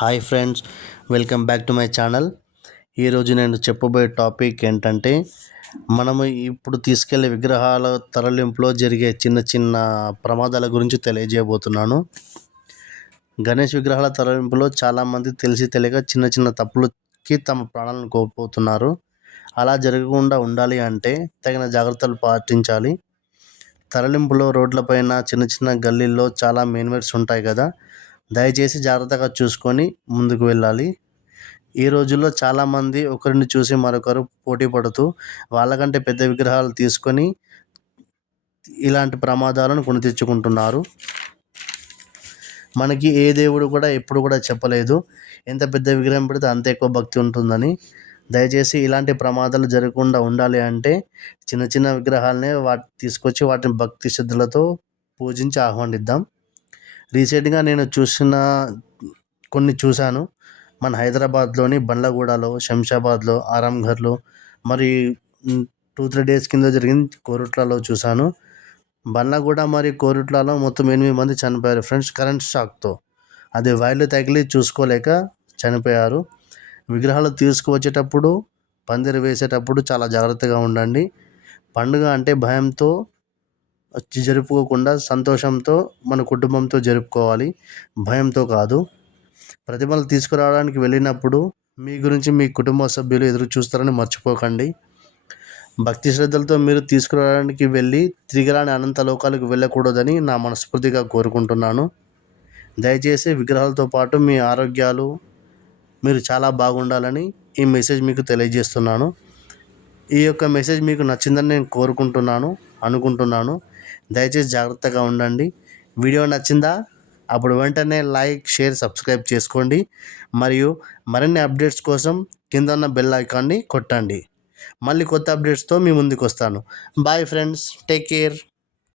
Hi friends welcome back to my channel. ఈరోజు నేను చెప్పబోయే టాపిక్ ఏంటంటే మనము ఇప్పుడు తీసుకెళ్ళే విగ్రహాల తరలింపులో జరిగే చిన్న చిన్న ప్రమాదాల గురించి తెలియజేయబోతున్నాను. గణేష్ విగ్రహాల తరలింపులో చాలామంది తెలిసి తెలియక చిన్న చిన్న తప్పులకి తమ ప్రాణాలను కోల్పోతున్నారు. అలా జరగకుండా ఉండాలి అంటే తగిన జాగ్రత్తలు పాటించాలి. తరలింపులో రోడ్లపైన చిన్న చిన్న గల్లీల్లో చాలా మెయిన్వేట్స్ ఉంటాయి కదా దయచేసి జాగ్రత్తగా చూసుకొని ముందుకు వెళ్ళాలి. ఈ రోజుల్లో చాలామంది ఒకరిని చూసి మరొకరు పోటీ పడుతూ వాళ్ళకంటే పెద్ద విగ్రహాలు తీసుకొని ఇలాంటి ప్రమాదాలను కొని తెచ్చుకుంటున్నారు మనకి ఏ దేవుడు కూడా ఎప్పుడు కూడా చెప్పలేదు. ఎంత పెద్ద విగ్రహం పెడితే అంత ఎక్కువ భక్తి ఉంటుందని. దయచేసి ఇలాంటి ప్రమాదాలు జరగకుండా ఉండాలి అంటే చిన్న చిన్న విగ్రహాలనే వాటి తీసుకొచ్చి వాటిని భక్తి శ్రద్ధలతో పూజించి ఆహ్వానిద్దాం. రీసెంట్గా నేను చూసిన కొన్ని చూశాను. మన హైదరాబాద్లోని బండ్లగూడలో శంషాబాద్లో ఆరాంఘర్లో మరి టూ త్రీ డేస్ కింద జరిగింది కోరుట్లలో చూశాను. బండ్లగూడ మరి కోరుట్లలో మొత్తం ఎనిమిది మంది చనిపోయారు ఫ్రెండ్స్ కరెంట్ షాక్తో. అది వైర్లు తగిలి చూసుకోలేక చనిపోయారు. విగ్రహాలు తీసుకువచ్చేటప్పుడు పందిరి వేసేటప్పుడు చాలా జాగ్రత్తగా ఉండండి. పండుగ అంటే భయంతో జరుపుకోకుండా సంతోషంతో మన కుటుంబంతో జరుపుకోవాలి. భయంతో కాదు. ప్రతిమలు తీసుకురావడానికి వెళ్ళినప్పుడు మీ గురించి మీ కుటుంబ సభ్యులు ఎదురు చూస్తారని మర్చిపోకండి. భక్తి శ్రద్ధలతో మీరు తీసుకురావడానికి వెళ్ళి తిరిగిరాని అనంత లోకాలకు వెళ్ళకూడదని నా మనస్ఫూర్తిగా కోరుకుంటున్నాను. దయచేసి విగ్రహాలతో పాటు మీ ఆరోగ్యాలు మీరు చాలా బాగుండాలని ఈ మెసేజ్ మీకు తెలియజేస్తున్నాను. ఈ యొక్క మెసేజ్ మీకు నచ్చిందని నేను కోరుకుంటున్నాను. అనుకుంటున్నాను. దయచేసి జాగ్రత్తగా ఉండండి. వీడియో నచ్చిందా? అప్పుడు వెంటనే లైక్ షేర్ సబ్స్క్రైబ్ చేసుకోండి. మరియు మరిన్ని అప్డేట్స్ కోసం కింద ఉన్న బెల్ ఐకాన్ని కొట్టండి. మళ్ళీ కొత్త అప్డేట్స్తో మీ ముందుకు వస్తాను బాయ్ ఫ్రెండ్స్. Take care.